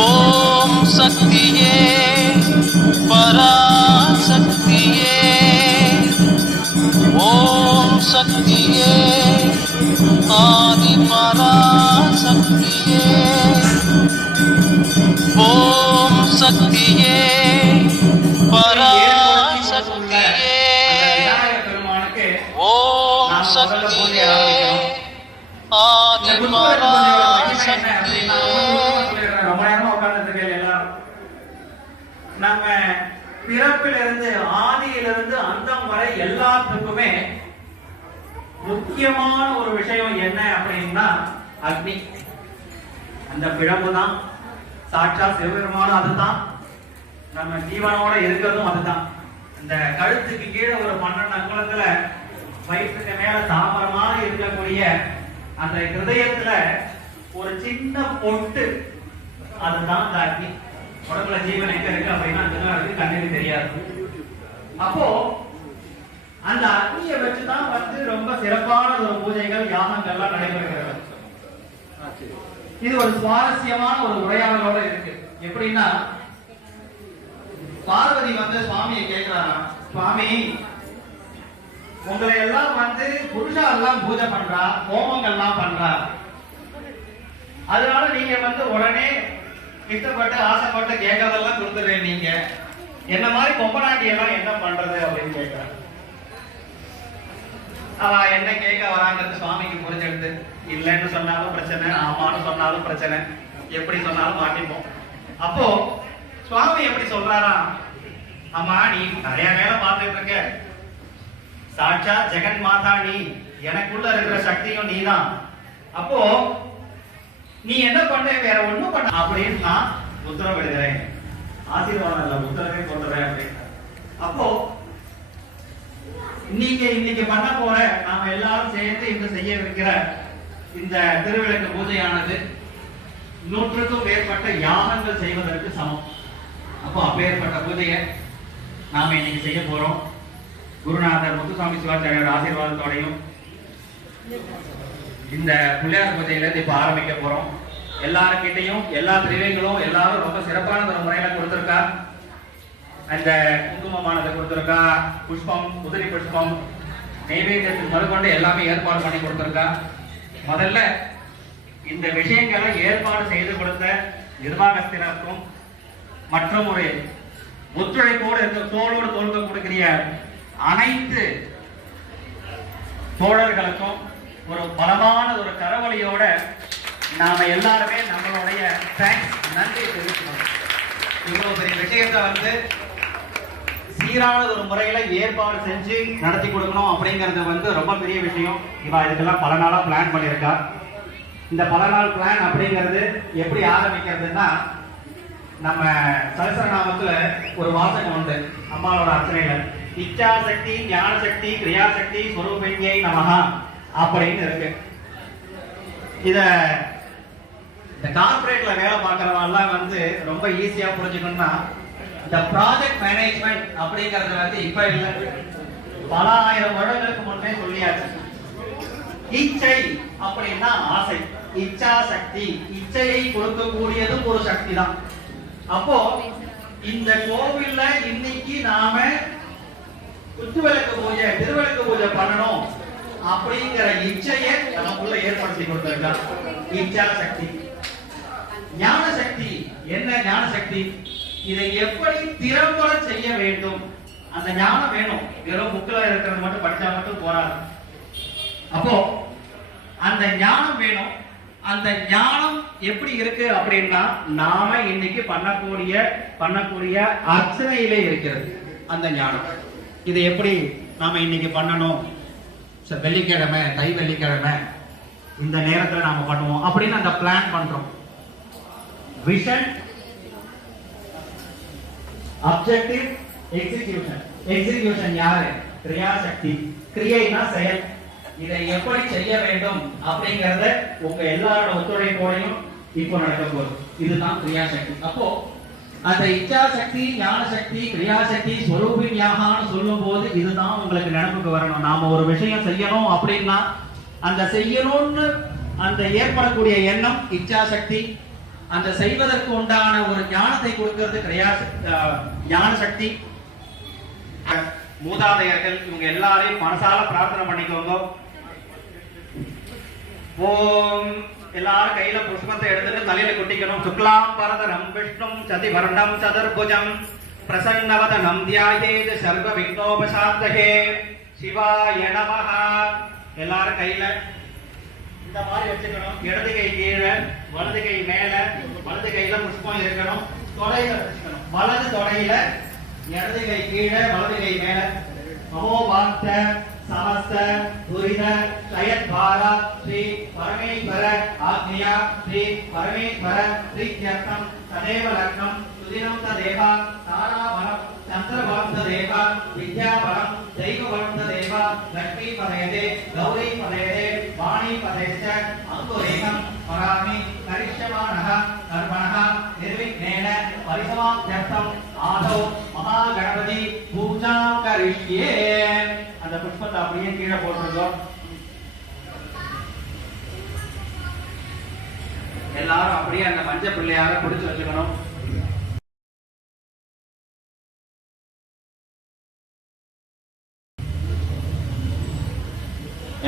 ஓம் சக்தியே பராசக்தியே, ஓம் சக்தியே ஆதி பராசக்தியே, ஓம் சக்தியே பராசக்தியே, ஓம் சக்தியே ஆதி பராசக்தியே. நம்ம பிறப்பிலிருந்து ஆதியிலிருந்து அந்தம் வரை எல்லாத்துக்குமே முக்கியமான ஒரு விஷயம் என்ன அப்படின்னா அக்னி. அந்த பிழம்பு தான் சாட்சா சிவபெருமானும் அதுதான், நம்ம ஜீவனோட இருக்கிறதும் அதுதான். இந்த கழுத்துக்கு கீழே ஒரு 12 அங்குலத்துல வயிற்றுக்கு மேல தாமரமாக இருக்கக்கூடிய அந்த ஹிருதயத்துல ஒரு சின்ன பொட்டு, அதுதான் அந்த அக்னி. உடம்புல ஜீவன் எங்க இருக்கு அப்படின்னா அதுக்கு கண்ணுக்கு தெரியாது. அப்போ அந்த அக்னியை வச்சுதான் ரொம்ப சிறப்பான ஒரு பூஜைகள் யாகங்கள்லாம் நடைபெறுகிறது. இது ஒரு சுவாரஸ்யமான ஒரு உரையாடலோட இருக்கு. எப்படின்னா பார்வதி சுவாமியை கேட்கிறாராம், சுவாமி உங்களை எல்லாம் புருஷா எல்லாம் பூஜை பண்றா, ஹோமங்கள்லாம் பண்றா, அதனால நீங்க உடனே இஷ்டப்பட்டு ஆசைப்பட்டு கேட்கறதெல்லாம் கொடுத்துருவேன், நீங்க என்ன மாதிரி கொம்பநாட்டி எல்லாம் என்ன பண்றது அப்படின்னு கேட்கிறான். அவ என்ன கேட்க வராங்கிறது சுவாமிக்கு புரிஞ்செடுத்து, இல்லைன்னு சொன்னாலும் பிரச்சனை, ஆமான்னு சொன்னாலும் பிரச்சனை, எப்படி சொன்னாலும் மாட்டிப்போம். அப்போ சுவாமி எப்படி சொல்றாரா, அம்மா நீ நிறைய வேலை பார்த்துட்டு இருக்க, சாட்சா ஜெகன் மாதா நீ, எனக்குள்ள இருக்கிற சக்தியும் நீதான். அப்போ நீ என்ன பண்ண, வேற ஒண்ணும் பண்ண அப்படின்னு நான் உத்தரவிடுகிறேன், ஆசீர்வாதம் இல்ல உத்தரவே போட்டுறேன் அப்படின்னு. அப்போ இன்னைக்கு பண்ண போற நாம எல்லாரும் சேர்ந்து இன்று செய்ய வைக்கிற இந்த திருவிளக்கு பூஜையானது 100க்கும் மேற்பட்ட யாகங்கள் செய்வதற்கு சமம். அப்போ அப்பேற்பட்ட பூஜையை நாம இன்னைக்கு செய்ய போறோம். குருநாதர் முத்துசாமி சிவாச்சாரியோட ஆசீர்வாதத்தோடையும் இந்த பிள்ளையார் பூஜையில இப்ப ஆரம்பிக்க போறோம். எல்லாருக்கிட்டையும் எல்லா திரைவைகளும் எல்லாரும் ரொம்ப சிறப்பான ஒரு முறையில கொடுத்திருக்கா. அந்த குங்குமமானதை கொடுத்திருக்கா, புஷ்பம், உதிரி புஷ்பம், நைவேத்தியத்துக்கு முதற்கொண்டு எல்லாமே ஏற்பாடு பண்ணி கொடுத்திருக்கா. முதல்ல இந்த விஷயங்களை ஏற்பாடு செய்து கொடுத்த நிர்வாகத்தினருக்கும் மற்றும் ஒரு ஒத்துழைப்போடு இருக்க தோளோடு தோல்க கொடுக்கிற அனைத்து தோழர்களுக்கும் ஒரு பலமான ஒரு கரவழியோட நாம எல்லாருமே நம்மளுடைய நன்றி தெரிவிக்கணும். இவ்வளவு பெரிய விஷயத்தை சீரான ஒரு முறையில ஏற்பாடு செஞ்சு நடத்தி கொடுக்கணும் அப்படிங்கறது ரொம்ப பெரிய விஷயம். இவா இதுக்கெல்லாம் பல நாளா பிளான் பண்ணியிருக்கா. இந்த பல நாள் பிளான் அப்படிங்கிறது எப்படி ஆரம்பிக்கிறதுன்னா, நம்ம சஹஸ்ரநாமத்துல ஒரு வாசகம் உண்டு அம்மாவோட அர்ச்சனையில, இச்சா சக்தி, ஞான சக்தி, கிரியா சக்தி, ஸ்வரூபிணியை நமஹா அப்படின்னு இருக்கு. இத இந்த கார்பரேட்ல வேலை பார்க்கறவெல்லாம் ரொம்ப ஈஸியா புரிஞ்சுக்கணும்னா, இந்த ப்ராஜெக்ட் மேனேஜ்மெண்ட் அப்படிங்கறது இப்ப இல்ல, பல ஆயிரம் வருடங்களுக்கு முன்னே சொல்லியாச்சு. இச்சை அப்படின்னா ஆசை, இச்சா சக்தி, இச்சையை கொடுக்கக்கூடியதும் ஒரு சக்தி தான். அப்போ இந்த கோவில்ல இன்னைக்கு நாம குத்துவிளக்கு பூஜை, திருவிளக்கு பூஜை பண்ணணும் அப்படிங்கிற இச்சையை நமக்குள்ள ஏற்படுத்தி கொடுத்திருக்கான் இச்சா சக்தி. ஞான சக்தி என்ன? ஞான சக்தி இதை எப்படி திறம்பட செய்ய வேண்டும், அந்த ஞானம் வேணும். வெறும் புக்ல இருக்கிறது மட்டும் படிச்சா மட்டும் போராது. அப்போ அந்த ஞானம் வேணும். அந்த ஞானம் எப்படி இருக்கு அப்படின்னா நாம இன்னைக்கு பண்ணக்கூடிய அர்ச்சனையிலே இருக்கிறது அந்த ஞானம். இது எப்படி நாம இன்னைக்கு பண்ணணும், வெள்ளிக்கிழமை தை வெள்ளிக்கிழமை இந்த நேரத்துல நாம பண்ணுவோம் அப்படின்னு அந்த பிளான் பண்றோம். விஷன், அப்ஜெக்டிவ், எக்ஸிகியூஷன் யாரு? கிரியாசக்தி. கிரியைனா செயல். இதை எப்படி செய்ய வேண்டும் அப்படிங்கறத உங்க எல்லாரோட ஒத்துழைப்போடையும் இப்போ நடக்க போகுது. இதுதான் கிரியாசக்தி. அப்போ அந்த இச்சா சக்தி, ஞான சக்தி, கிரியாசக்தி, ஸ்வரூபிணியாகனு சொல்லும் போது இதுதான் உங்களுக்கு நினைப்புக்கு வரணும். நாம ஒரு விஷயம் செய்யணும் அப்படின்னா அந்த செய்யணும்னு அந்த ஏற்படக்கூடிய எண்ணம் இச்சா சக்தி. அந்த செய்வதற்கு உண்டான ஒரு ஞானத்தை கொடுக்கிறது ஞான சக்தி. மூதாதையர்கள் இவங்க எல்லாரையும் மனசால பிரார்த்தனை பண்ணிக்கோங்க. ஓம் எல்லாரும் கையில புஷ்பத்தை எடுத்துட்டு தலையில கொட்டிக்கணும். சுக்லாம் பரதரம் விஷ்ணும் சதிவர்ணம் சதுர்புஜம் பிரசன்னவதனம் தியாயேத் சர்வ விக்னோபசாந்தகே சிவாய நமஹ. எல்லாரும் கையில இந்த மாதிரி வச்சுக்கணும். இடது கை கீழே, வலது கை மேல, வலது கையில புஷ்பம் இருக்கணும். தொடையில வச்சுக்கணும். வலது தொடையில, இடது கை கீழே, வலது கை மேல. மமோபாந்த समस्त दुरित क्षयद्वार श्री परमेश्वर आज्ञया श्री परमेश्वर प्रीत्यर्थम तदेव लग्नं सुदिनं तदेव ताराबलं चंद्रबलं तदेव विद्याबलं दैवबलं तदेव लक्ष्मी पदयते गौरी पदयते वाणी पदयश्च अंकुरेकं परामि करिष्यमाणः कर्मणः निर्विघ्नेन परिसमाप्त्यर्थम् आदौ महागणपति पूजां करिष्ये. அந்த புஷ்பத்தை அப்படியே கீழே போட்டுருக்கோம். எல்லாரும் அப்படியே அந்த மஞ்சள் பிள்ளையாக பிடிச்சு வச்சுக்கணும்.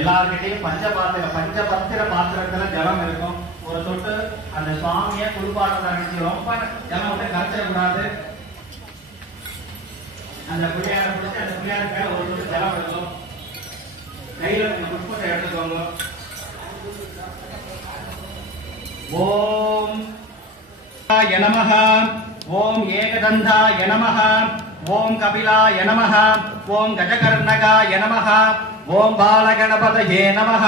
எல்லார்கிட்டையும் பஞ்சபத்திர பாத்திரத்துல ஜலம் இருக்கும். ஒரு சொட்டு அந்த சுவாமிய குளிப்பாட்ட நினைச்சு ரொம்ப ஜலம் விட்டு கரைச்சிடக்கூடாது. அந்த பிள்ளையார பிடிச்சி அந்த பிள்ளையாருக்கு மேல ஒரு சொட்டு ஜலம் இருக்கும். கையில இந்த புஷ்பத்தை எடுத்துக்கோங்க. ஓம் நமஹ, ஓம் ஏகதந்தாய நமஹ, ஓம் கபிலாய நமஹ, ஓம் கஜகர்ணகாய நமஹ, ஓம் பாலகணபதயே நமஹ,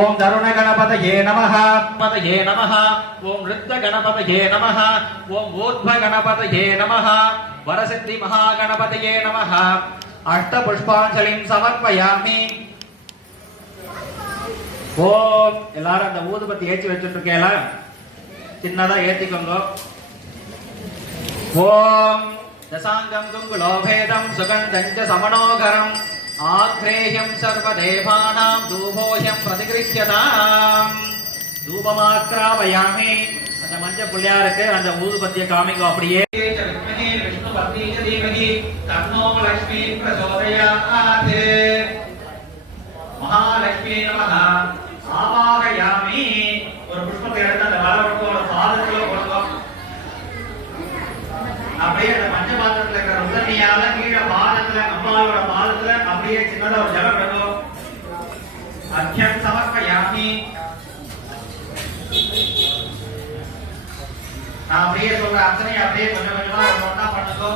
ஓம் தருணகணபதயே நமஹ, பதயே நமஹ, ஓம் ருத்ரகணபதயே நமஹ, ஓம் ஊர்த்வகணபதயே நமஹ, வரசித்தி மகாகணபதயே நமஹ. அஷ்டபுஷ்பாஞ்சலிம் சமர்ப்பயாமி. ஓம் எல்லாரும் அந்த ஊதுபத்தி ஏற்றி வச்சுட்டு இருக்கேல, சின்னதா ஏத்திக்கோங்க. ஓம் தசாங்கம் குங்குலோபேதம் சுகந்தஞ்ச சமனோகரம் ஆக்ரேயம் சர்வதேவானாம் தூபோயம் பிரதிகிருஹ்யதாம். தூபமாக்ராவயாமி. அந்த மஞ்சள் பிள்ளையாருக்கு அந்த ஊதுபத்தியை காமிங்க. அப்படியே விஷ்ணு பத்னி தீமகி தன்னோ லக்ஷ்மி பிரசோதயாத். மகாலட்சுமி நமஹ. ஆவாகயாமி. ஒரு புஷ்பத்தை எடுத்து அந்த வலவட்டோட பாதத்துல போடுவோம். அப்படியே அந்த மஞ்சள் பாத்திரத்துல இருக்கிற ருதனியால கீழே பாதத்துல அம்மாவோட பாதத்துல அப்படியே சின்னதா ஒரு ஜலம் விடுவோம். அர்க்யம் சமர்ப்பயாமி. நான் அப்படியே சொல்ற அர்ச்சனை அப்படியே கொஞ்சம் கொஞ்சமா ஒண்ணா பண்ணுங்க.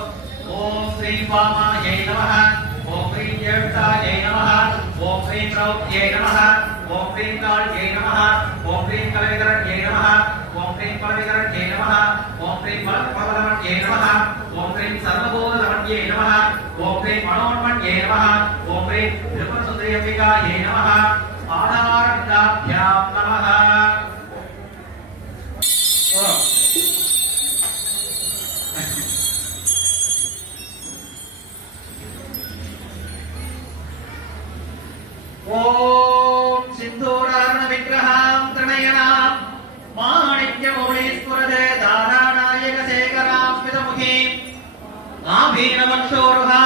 ஓம் ஸ்ரீ பாமாயை நமஹ, ஓம் ஸ்ரீ ஜேஷ்டாயை நமஹ, ஓம் ஸ்ரீ த்ரௌப்தியை நமஹ, ஓம் ஸ்ரீ காளியை நமஹ, ஓம் ஸ்ரீ கலவிகரண்யை நமஹ, ஓம் ஸ்ரீ பலவிகரண்யை நமஹ, ஓம் ஸ்ரீ பலபலவண்யை நமஹ, ஓம் ஸ்ரீ சர்வபூதவண்யை நமஹ, ஓம் ஸ்ரீ மனோன்மண்யை நமஹ, ஓம் ஸ்ரீ திரிபுரசுந்தரியம்பிகாயை நமஹ. ஆதாரவிந்தாभ्यां நமஹ. ஓம் சிந்தூரார்ண விக்கிரகாம் திரணயனாம் மாணிக்யமௌலீஸ்வரதே தாராநாயக சேகராம் ஸ்மிதமுகீம் ஆபீனவக்ஷோருஹா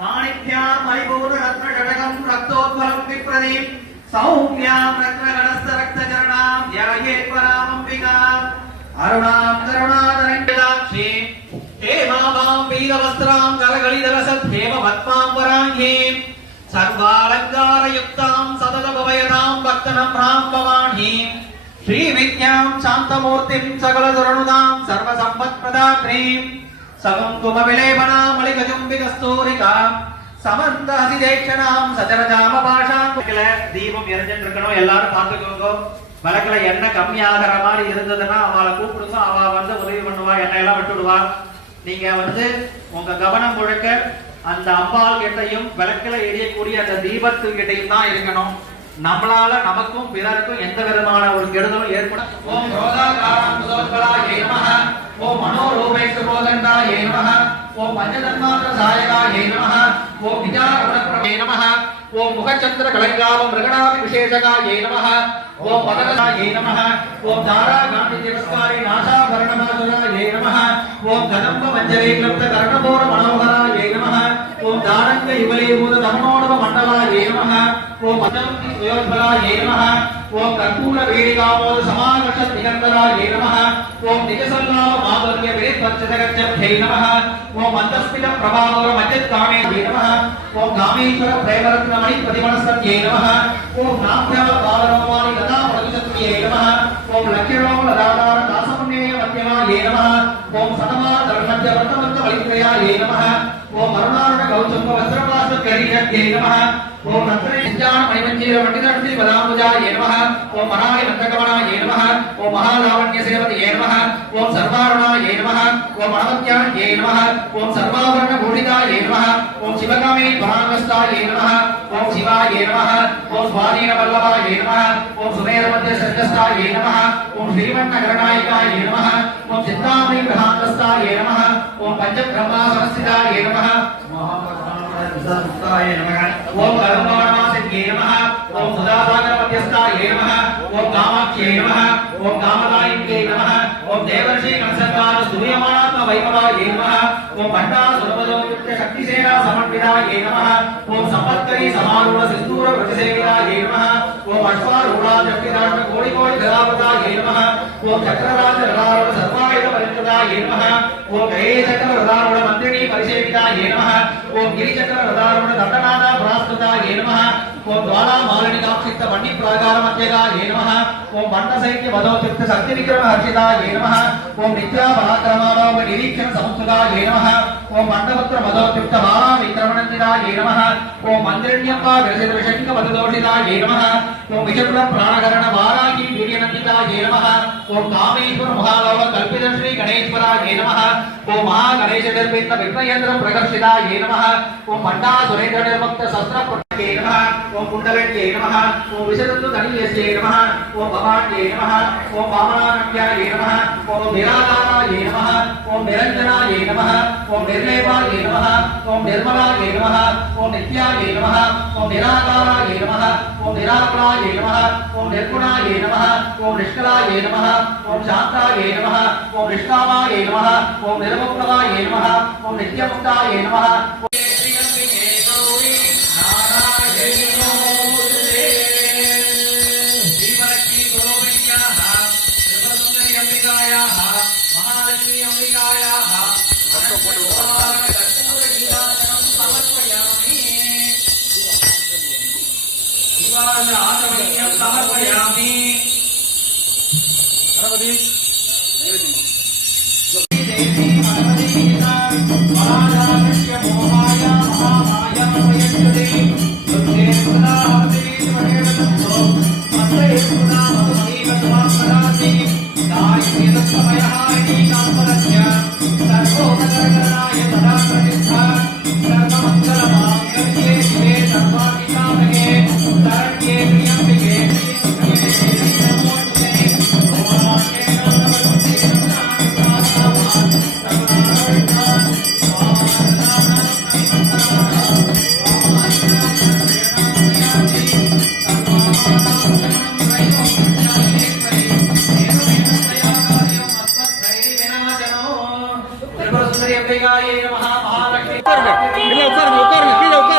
மாணிக்யாம் மணிபூத ரத்ன ஜடகம் ரக்தோத்பலம் விப்ரதீம் சௌம்யாம் ரத்னகணஸ்த ரக்தச்சரணாம் த்யாயேத்வராமம்பிகாம் அருணாம் கருணாதரங்கிதாட்சி ஹேமாபாம் பீதவஸ்திராம் கரகளிதரசத் ஹேம பத்மாம் வராங்கீம் சர்வாலங்காரயுக்தாம் சததபவயதாம் பக்தநம்ராம் பவாணீம் श्री विद्यां शांतमूर्तिं सकलदुरनुदां सर्वसम्पत्प्रदात्रीं सकुङ्कुमविलेपनां मलिकजुम्बिकस्तूरिकां समन्तहसिदेक्षणां सचरजामपाशां தீபம் எரிஞ்சிட்டு இருக்கணும். எல்லாரும் பார்த்துக்கோங்க. விளக்குல எண்ணெய் கம்மியாகிற மாதிரி இருந்ததுன்னா அவளை கூப்பிடுங்க. அவ வந்து உதவி பண்ணுவா, எண்ணெய் எல்லாம் விட்டுடுவா. நீங்க வந்து உங்க கவனம் முழுக்க அந்த அம்பாள் கிட்டையும் விளக்குல எரியக்கூடிய அந்த தீபத்துக்கிட்டையும் தான் இருக்கணும். நம்மளால நமக்கும் பிறருக்கும் எந்த விதமான ஒரு கெடுதலும் ஏற்படும். ஓம் ரோதாகாராய நமஹ, ஓம் மனோரூபேஷு போதண்டாய நமஹ, ஓம் பஞ்சதன்மாத்திர சாயகாய நமஹ, ஓம் விஜாகுணப்ரவே நமஹ, ஓம் முகச்சந்திர கலங்காவம் மிருகணாபி விசேஷகாய நமஹ, ஓம் பதகாய நமஹ, ஓம் தாரா காந்தி திவஸ்காரி நாசாபரணமாதுராய நமஹ, ஓம் கதம்ப மஞ்சளே கிளப்த கர்ணபோர மனோகராய நமஹ, ஓம் தாரங்க யுகலேபூத தமனோடவ மண்டலாய நமஹ, ஓம் அஜந்தி சுயோத்பலாய நமஹ, ஓம் கர்ப்பூர வேடிகாமோத சமாகர்ஷ நிகந்தராய நமஹ, ஓம் நிஜசல்லாவ மாதுர்ய வேத்வச்சதகச்சப்யை நமஹ, ஓம் மந்தஸ்மித பிரபாவர மஜ்ஜத் காமேய நமஹ, ஓம் காமேஸ்வர பிரேமரத்னமணி பிரதிமனஸ்தத்யை நமஹ, ஓம் நாப்யா பாலரோமானி லதா பிரதிசத்யை நமஹ, ஓம் லக்ஷ்மணோ லதாதார தாசமன்யே மத்யமாய நமஹ, ஓம் சதமான தர்மத்ய வர்த்தமந்த வலித்ரயாய நமஹ, ஓம் அருணாரண கௌசம்ப வஸ்திரபாச கரீரத்யை நமஹ, ஓம் ரத்னே ஞான மைமஞ்சீர பண்டிதர்த்தி வதாமுஜாய நமஹ, ஓம் மராய நந்தகமனாய நமஹ, ஓம் மகாலாவண்ய சேவதயே நமஹ, ஓம் சர்வாருணாய நமஹ, ஓம் அனவத்யாய நமஹ, ஓம் சர்வாவரண பூஷிதாய நமஹ, ஓம் சிவகாமே பராங்கஸ்தாய நமஹ, ஓம் சிவாய நமஹ, ஓம் ஸ்வாதீன வல்லபாய நமஹ, ஓம் சுமேர மத்திய சர்ஜஸ்தாய நமஹ, ஓம் ஸ்ரீவண்ணகரநாயகாய நமஹ, ஓம் சித்தாமணி கிரகாந்தஸ்தாய நமஹ, ஓம் பஞ்சபிரம்மா சமஸ்திதாய நமஹ, ஓம் கருமாணமாசித்யே நமஹ, ஓம் சுதாசாகர மத்தியஸ்தாய நமஹ, ஓம் காமாட்சியே நமஹ, ஓம் காமதாயின்யே நமஹ, ஓம் தேவர்ஷி கன்சங்கார சூரியமானாத்ம வைபவாய நமஹ, ஓம் பண்டா சுரபதோக்ய சக்திசேனா சமன்விதாய நமஹ, ஓம் சம்பத்கரி சமாரூಢ சிந்தூர பிரதிசேவிதாய நமஹ, ஓம் அஸ்வாரூಢா ஜப்திராஷ்ட கோடி கோடி கதாபதாய நமஹ, ஓம் சக்கரராஜ ரதாரூಢ சர்வாயுத பரிசுதாய நமஹ, ஓம் கயே சக்கர ரதாரூಢ மந்திரிணி பரிசேவிதாய நமஹ, ஓம் கிரிச்சக்கர ரதாரூಢ தண்டநாத பிராஸ்துதாய நமஹ, ஓம் ஜ்வாலா மாலினி காப்சித்த வன்னி பிராகார மத்தியகாய நமஹ, ஓம் வண்ணசைக்ய வதோசித்த சக்தி விக்ரம ஹர்ஷிதாய நமஹ, ஓம் நித்யா பராக்கிரமாலோக நிரீக்ஷண சமுத்சுதாய நமஹ, ஓம் மண்டபத்ர மதோசித்த பாலா விக்ரமணந்திதாய நமஹ, ஓம் மந்திரண்யம்பா விரசித விஷங்க மததோஷிதாய நமஹ, ஓம் விஷகுல பிராணகரண வாராகி வீரியநந்திதாய நமஹ, ஓம் காமேஸ்வர மகாலோக கல்பித ஸ்ரீ கணேஸ்வராய நமஹ, ஓம் மகா கணேச நிர்மித்த விக்னயந்திர பிரகர்ஷிதாய நமஹ, ஓம் பண்டா சுரேந்திர நிர்முக்த சஸ்திர பிரத்யே நமஹ, ஓம் குண்டலட்யே நமஹ, ஓம் விசதந்து தனியஸ்யே நமஹ, ஓம் பவாண்யே நமஹ, ஓம் வாமனானக்யாய நமஹ, ஓம் நிராகாராய நமஹ, ஓம் நிரஞ்சனாய நமஹ, ஓம் நிர்லேபாய நமஹ, ஓம் நிர்மலாய நமஹ, ஓம் நித்யாய நமஹ, ஓம் நிராகாராய நமஹ, ஓம் நிராகுலாய நமஹ, ஓம் நிர்குணாய நமஹ, ஓம் நிஷ்கலாய நமஹ, ஓம் சாந்தாய நமஹ, ஓம் நிஷ்காமாய நமஹ, ஓம் நிர்முக்தவாய நமஹ, ஓம் நித்யமுக்தாய நமஹ. समर्पयामि गणपति महाराजस्य मोहाय महामाया वयस्ते सुखे सदाहते वहेवतो मत्रे सुना मधुमतीवत्वापराति दायिते समयः एकान्तरस्य सर्वोपकरणाय तदा प्रतिष्ठा सर्वमङ्गलमाङ्गल्ये शिवे सर्वाधिकामहे शरण्ये प्रियम्बिके உட்காருங்க, கீழே உட்காருங்க.